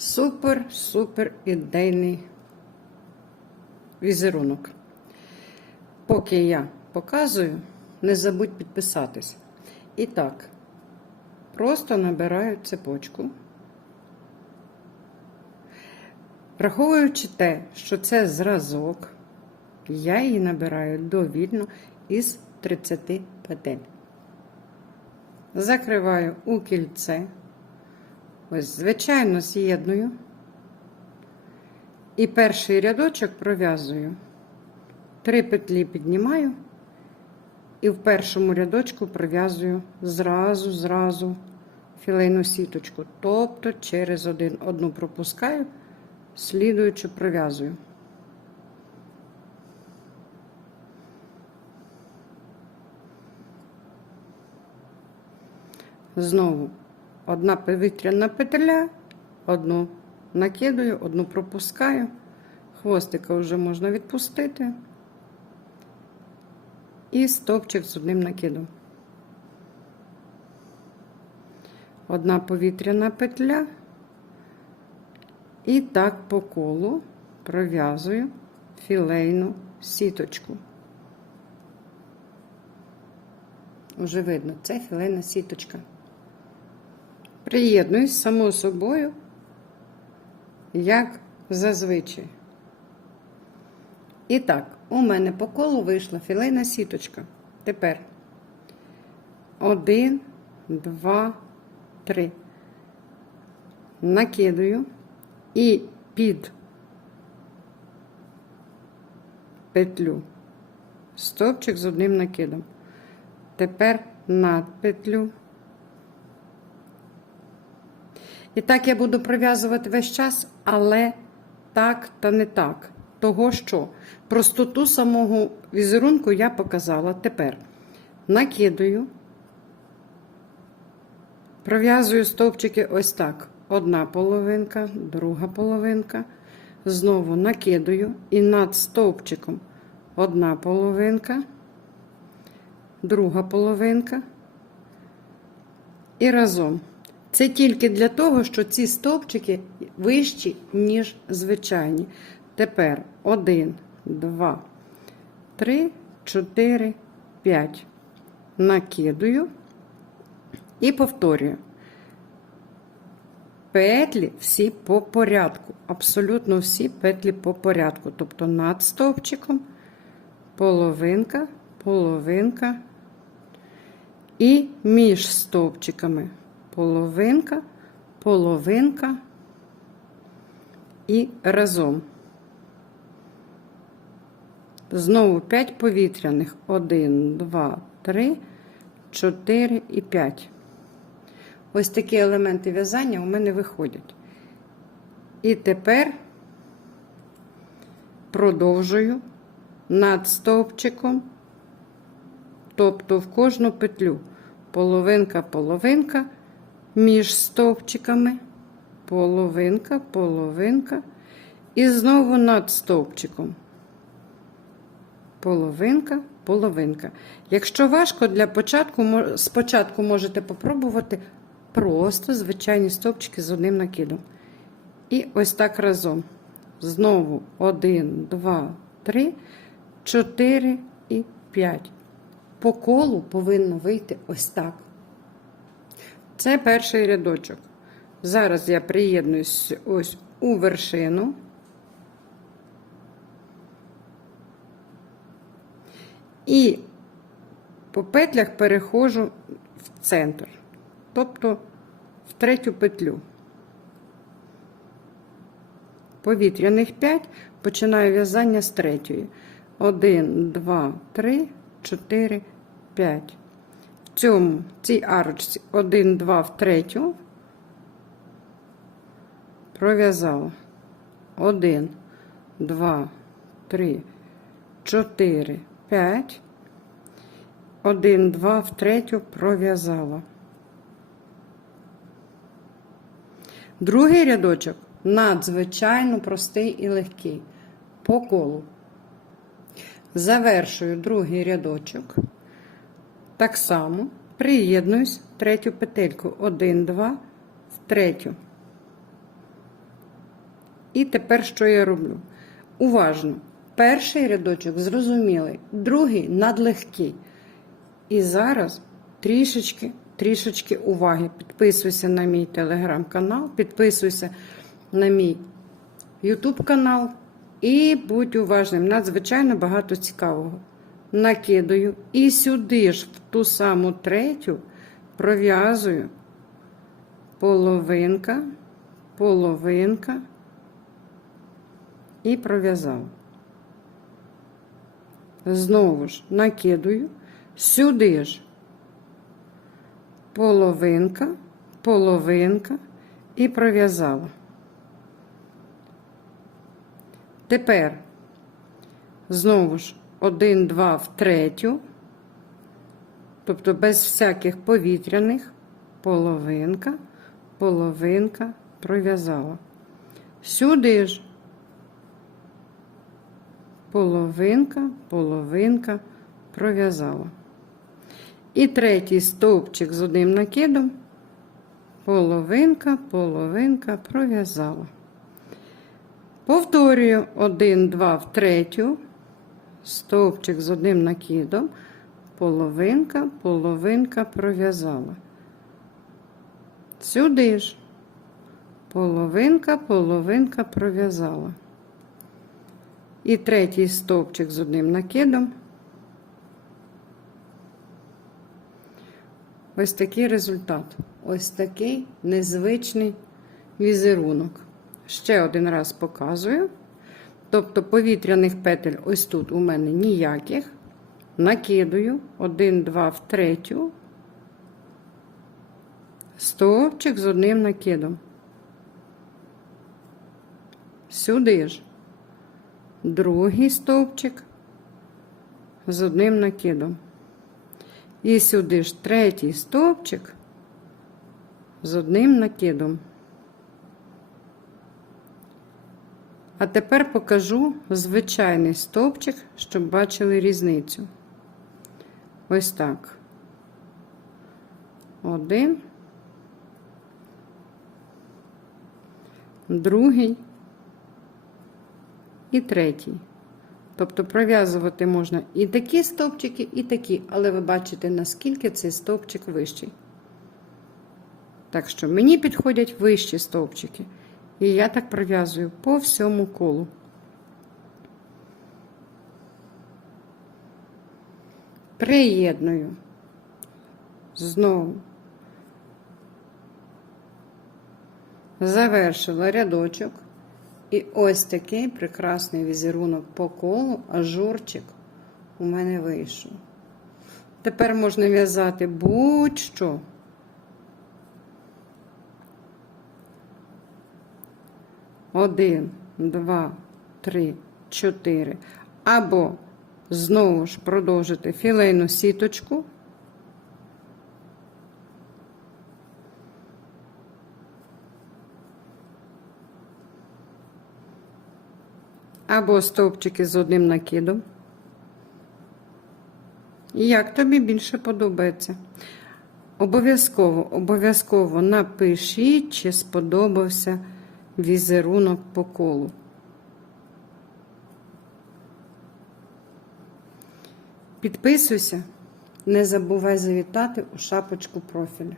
Супер, супер ідейний візерунок. Поки я показую, не забудь підписатись. І так, просто набираю цепочку. Враховуючи те, що це зразок, я її набираю довільно із 30 петель. Закриваю у кільце. Ось, звичайно, з'єдную. І перший рядочок пров'язую. Три петлі піднімаю. І в першому рядочку пров'язую зразу, зразу філейну сіточку. Тобто через один одну пропускаю, слідуючи пров'язую. Знову одна повітряна петля, одну накидаю, одну пропускаю. Хвостика вже можна відпустити. І стовпчик з одним накидом. Одна повітряна петля. І так по колу пров'язую філейну сіточку. Уже видно, це філейна сіточка. Приєднуюсь само собою, як зазвичай. І так, у мене по колу вийшла філейна сіточка. Тепер один, два, три. Накидаю і під петлю стовпчик з одним накидом. Тепер над петлю. І так я буду пров'язувати весь час, але так та не так. Того що простоту самого візерунку я показала. Тепер накидаю, пров'язую стовпчики ось так. Одна половинка, друга половинка. Знову накидаю і над стовпчиком одна половинка, друга половинка. І разом. Це тільки для того, що ці стовпчики вищі, ніж звичайні. Тепер 1, 2, 3, 4, 5. Накидую і повторюю. Петлі всі по порядку. Абсолютно всі петлі по порядку. Тобто над стовпчиком, половинка, половинка і між стовпчиками половинка, половинка і разом. Знову 5 повітряних. 1, 2, 3, 4 і 5. Ось такі елементи в'язання у мене виходять. І тепер продовжую над стовпчиком, тобто в кожну петлю половинка, половинка між стовпчиками, половинка, половинка, і знову над стовпчиком. Половинка, половинка. Якщо важко для початку, спочатку можете попробувати просто звичайні стовпчики з одним накидом. І ось так разом. Знову 1, 2, 3, 4 і 5. По колу повинно вийти ось так. Це перший рядочок. Зараз я приєднуюсь ось у вершину. І по петлях переходжу в центр, тобто в третю петлю. Повітряних 5 починаю в'язання з третьої. 1, 2, 3, 4, 5 цьому, цій арочці 1, 2 в третю, пров'язала 1, 2, 3, 4, 5, 1, 2 в третю пров'язала. Другий рядочок надзвичайно простий і легкий. По колу. Завершую другий рядочок. Так само приєднуюсь третю петельку. 1, 2, в третю. І тепер що я роблю? Уважно. Перший рядочок зрозумілий, другий надлегкий. І зараз трішечки, трішечки уваги. Підписуйся на мій телеграм-канал, підписуйся на мій ютуб канал і будь уважним. Надзвичайно багато цікавого. Накидаю і сюди ж, ту саму третю, пров'язую. Половинка, половинка. І пров'язала. Знову ж накидую, сюди ж. Половинка, половинка. І пров'язала. Тепер знову ж один, два в третю, тобто без всяких повітряних, половинка, половинка пров'язала. Сюди ж половинка, половинка пров'язала. І третій стовпчик з одним накидом, половинка, половинка пров'язала. Повторюю 1, 2 в третю, стовпчик з одним накидом, половинка, половинка пров'язала. Сюди ж половинка, половинка пров'язала. І третій стовпчик з одним накидом. Ось такий результат. Ось такий незвичний візерунок. Ще один раз показую. Тобто повітряних петель ось тут у мене ніяких. Накидую 1, 2 в третю. Стовпчик з одним накидом. Сюди ж. Другий стовпчик з одним накидом. І сюди ж третій стовпчик з одним накидом. А тепер покажу звичайний стовпчик, щоб бачили різницю. Ось так. Один. Другий і третій. Тобто пров'язувати можна і такі стовпчики, і такі, але ви бачите, наскільки цей стовпчик вищий. Так що мені підходять вищі стовпчики. І я так пров'язую по всьому колу. Приєдную. Знову. Завершила рядочок. І ось такий прекрасний візерунок по колу, ажурчик у мене вийшов. Тепер можна в'язати будь-що. Один, два, три, чотири. Або знову ж продовжити філейну сіточку. Або стовпчики з одним накидом. Як тобі більше подобається? Обов'язково, обов'язково напишіть, чи сподобався візерунок по колу. Підписуйся, не забувай завітати у шапочку профіля.